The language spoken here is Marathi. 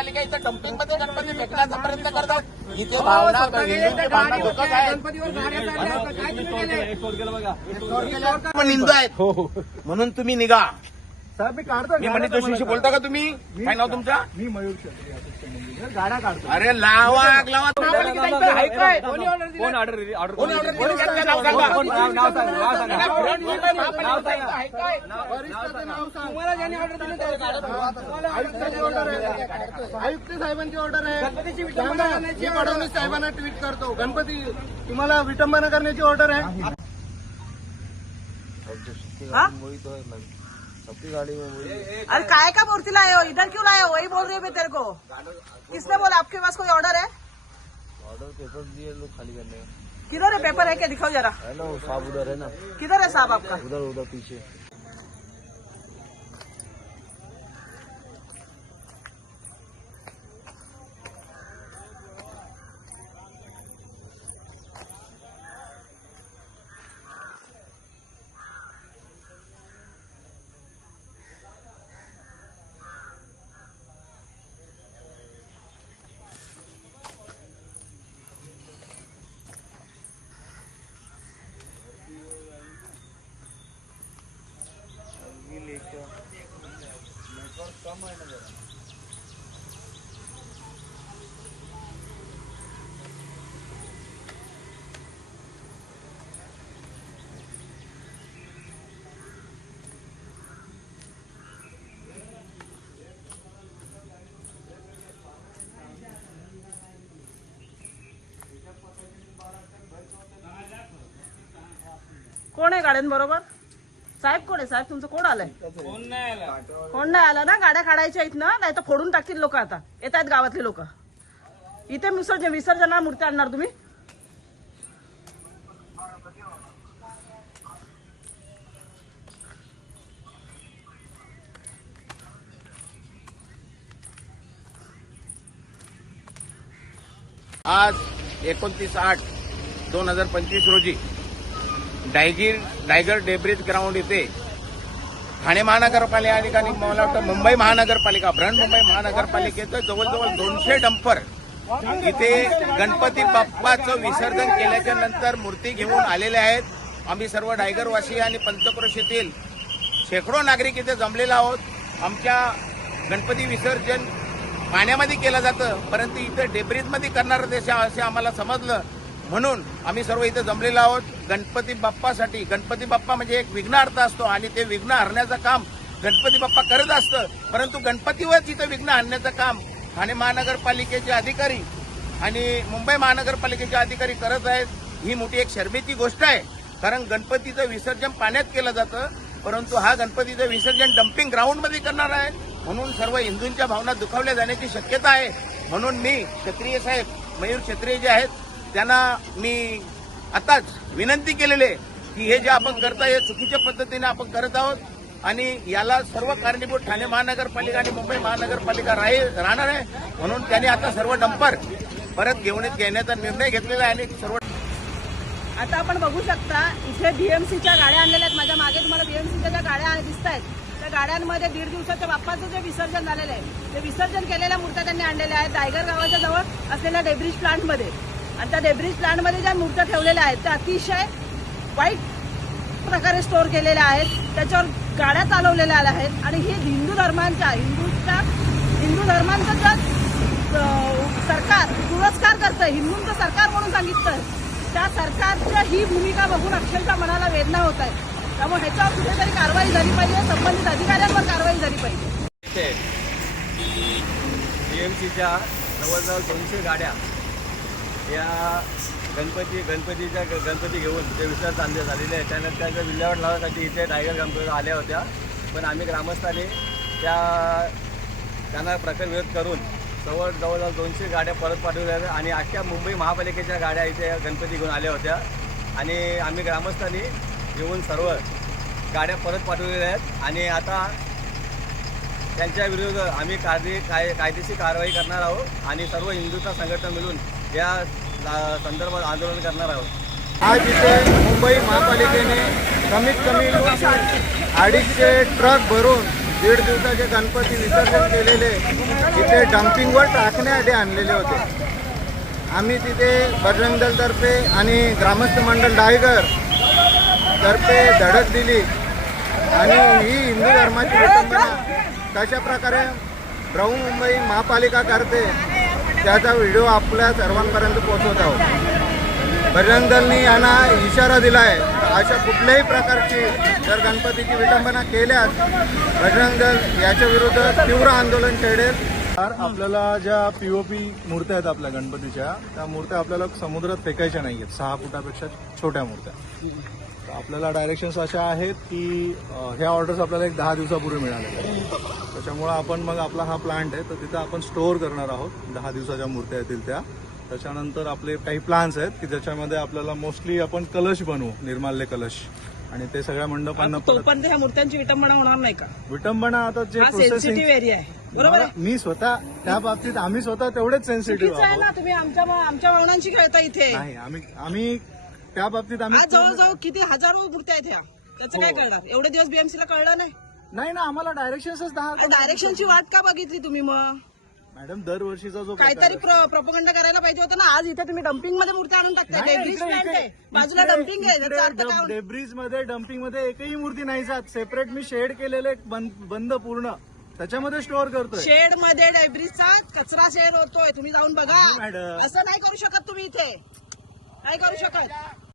महापालिका इथं डम्पिंग मध्ये गणपती फेकण्याचा प्रयत्न करतात इथे हो, भावना म्हणून तुम्ही निघा म्हणजे बोलता का तुम्ही काय नाव तुमचा मी मयूर काढतो अरे लावा आयुक्त ऑर्डर अरे काय का मूर्ति लाए हो इधर क्यों लाए हो वही बोल रही हूँ तेरे को किसने बोला आपके पास कोई ऑर्डर है ऑर्डर पेपर दिए लोग खाली करने किधर है पेपर है क्या दिखाओ जरा है ना साहब उधर है ना किधर है साहब आपका उधर उधर पीछे कोण आहे गाड्यान बरोबर कोण आहे गाड्यांबरोबर साहेब कोण आहे साहेब तुमचं कोण आलंय कोण नाही आला आलं ना गाड्या काढायच्या आहेत ना नाही तर फोडून टाकतील लोक आता येत आहेत गावातले लोक इथे विसर्जन विसर्जना मूर्ती आणणार तुम्ही आज एकोणतीस आठ दोन हजार पंचवीस रोजी डायगीर डायगर डेब्रिज ग्राउंड इथे ठाणे महानगरपालिका ठिकाणी मला वाटतं मुंबई महानगरपालिका मुंबई महानगरपालिकेचं जवळजवळ दोनशे डंपर इथे गणपती बाप्पाचं विसर्जन केल्याच्या नंतर मूर्ती घेऊन आलेले आहेत आम्ही सर्व डायगरवासी आणि येथील शेकडो नागरिक इथे जमलेला आहोत आमच्या गणपती विसर्जन पाण्यामध्ये केलं जातं परंतु इथं डेब्रिजमध्ये करणार देश असे आम्हाला समजलं म्हणून आम्ही सर्व इथे जमलेलो आहोत गणपती बाप्पासाठी गणपती बाप्पा म्हणजे एक विघ्नार्थ असतो आणि ते विघ्न हरण्याचं काम गणपती बाप्पा करत असतं परंतु गणपतीवर तिथं विघ्न आणण्याचं काम ठाणे महानगरपालिकेचे अधिकारी आणि मुंबई महानगरपालिकेचे अधिकारी करत आहेत ही मोठी एक शर्मेची गोष्ट आहे कारण गणपतीचं विसर्जन पाण्यात केलं जातं परंतु हा गणपतीचं विसर्जन डम्पिंग ग्राउंडमध्ये करणार आहे म्हणून सर्व हिंदूंच्या भावना दुखावल्या जाण्याची शक्यता आहे म्हणून मी क्षत्रिय साहेब मयूर क्षत्रिय जे आहेत त्यांना मी आताच विनंती केलेली आहे की हे जे आपण करताय हे चुकीच्या पद्धतीने आपण करत आहोत आणि याला सर्व कारणीभूत ठाणे महानगरपालिका आणि मुंबई महानगरपालिका राहणार आहे म्हणून त्यांनी आता सर्व डंपर परत घेऊन घेण्याचा निर्णय घेतलेला आहे आणि सर्व आता आपण बघू शकता इथे बीएमसीच्या गाड्या आणलेल्या आहेत माझ्या मागे तुम्हाला बीएमसीच्या ज्या गाड्या दिसत आहेत त्या गाड्यांमध्ये दीड दिवसाच्या बाप्पाचं जे विसर्जन झालेलं आहे ते विसर्जन केलेल्या मूर्त्या त्यांनी आणलेल्या आहेत टायगर गावाच्या जवळ असलेल्या डेब्रिज प्लांटमध्ये आणि त्या डेब्रिज प्लांटमध्ये ज्या मूर्त्या ठेवलेल्या आहेत त्या अतिशय वाईट प्रकारे स्टोअर केलेल्या आहेत त्याच्यावर गाड्या चालवलेल्या आल्या आहेत आणि हे हिंदू धर्मांच्या हिंदूंच्या हिंदू धर्मांचं जर सरकार पुरस्कार करतं हिंदूंचं सरकार म्हणून सांगितलं त्या सरकारच्या ही भूमिका बघून अक्षरशः मनाला वेदना होत आहे त्यामुळे ह्याच्यावर कुठेतरी कारवाई झाली पाहिजे संबंधित अधिकाऱ्यांवर कारवाई झाली पाहिजे जवळजवळ दोनशे गाड्या या गणपती गणपतीच्या गणपती घेऊन ते विसर चांगले झालेले आहे त्यानंतर त्यांच्या विल्हेवाट लावण्यासाठी इथे टायगर गणपती आल्या होत्या पण आम्ही ग्रामस्थांनी त्या त्यांना प्रखर विरोध करून जवळ जवळजवळ दोनशे गाड्या परत पाठवल्या आणि अख्ख्या मुंबई महापालिकेच्या गाड्या इथे गणपती घेऊन आल्या होत्या आणि आम्ही ग्रामस्थांनी येऊन सर्व गाड्या परत पाठवलेल्या आहेत आणि आता त्यांच्या विरुद्ध आम्ही कायदे काय कायदेशीर कारवाई करणार आहोत आणि सर्व हिंदूचा संघटना मिळून या संदर्भात आंदोलन करणार आहोत आज इथे मुंबई महापालिकेने कमीत कमी अडीचशे ट्रक भरून दीड दिवसाचे गणपती विसर्जन केलेले इथे डम्पिंगवर टाकण्यासाठी आणलेले होते आम्ही तिथे बजरंग दलतर्फे आणि ग्रामस्थ मंडळ डायगर तर्फे धडक दिली आणि ही हिंदू धर्माची विटंबना कशा प्रकारे मुंबई महापालिका करते त्याचा व्हिडिओ आपल्या सर्वांपर्यंत पोहोचवत आहोत बजरंग दलनी यांना इशारा दिला आहे अशा कुठल्याही प्रकारची जर गणपतीची विलंबना केल्यास बजरंग दल याच्या विरुद्ध तीव्र आंदोलन छेडेल आपल्याला ज्या पी मूर्त्या आहेत आपल्या गणपतीच्या त्या मूर्त्या आपल्याला समुद्रात फेकायच्या नाही आहेत सहा फुटापेक्षा छोट्या मूर्त्या आपल्याला डायरेक्शन्स अशा आहेत की ह्या ऑर्डर्स आपल्याला एक दहा दिवसापूर्वी मिळाले त्याच्यामुळं आपण मग आपला हा प्लांट आहे तर तिथं आपण स्टोअर करणार आहोत दहा दिवसाच्या मूर्त्या येतील त्या त्याच्यानंतर आपले काही प्लान्स आहेत की ज्याच्यामध्ये आपल्याला मोस्टली आपण कलश बनवू निर्माल्य कलश आणि ते सगळ्या मंडपांना तोपर्यंत ह्या मूर्त्यांची विटंबना होणार नाही का विटंबना आता जे सेन्सिटिव्ह एरिया आहे बरोबर मी स्वतः त्या बाबतीत आम्ही स्वतः तेवढेच सेन्सिटिव्ह आहोत तुम्ही आमच्या आमच्या खेळता इथे आम्ही आम्ही त्या बाबतीत आम्ही आज जवळजवळ किती हजारो मूर्त्या आहेत त्याचं काय हो. करणार एवढे दिवस बीएमसी ला कळलं नाही नाही ना आम्हाला डायरेक्शनच दहा डायरेक्शनची वाट का बघितली तुम्ही मग मॅडम दरवर्षीचा जो काहीतरी प्रपोगंड करायला पाहिजे होतं ना आज इथे तुम्ही डम्पिंग मध्ये मूर्ती आणून टाकताय डेब्रिज बाजूला डम्पिंग आहे डेब्रीज मध्ये डम्पिंग मध्ये एकही मूर्ती नाही जात सेपरेट मी शेड केलेले बंद पूर्ण त्याच्यामध्ये स्टोअर करतो शेड मध्ये चा कचरा शेड होतोय तुम्ही जाऊन बघा मॅडम. असं नाही करू शकत तुम्ही इथे नाही करू शकत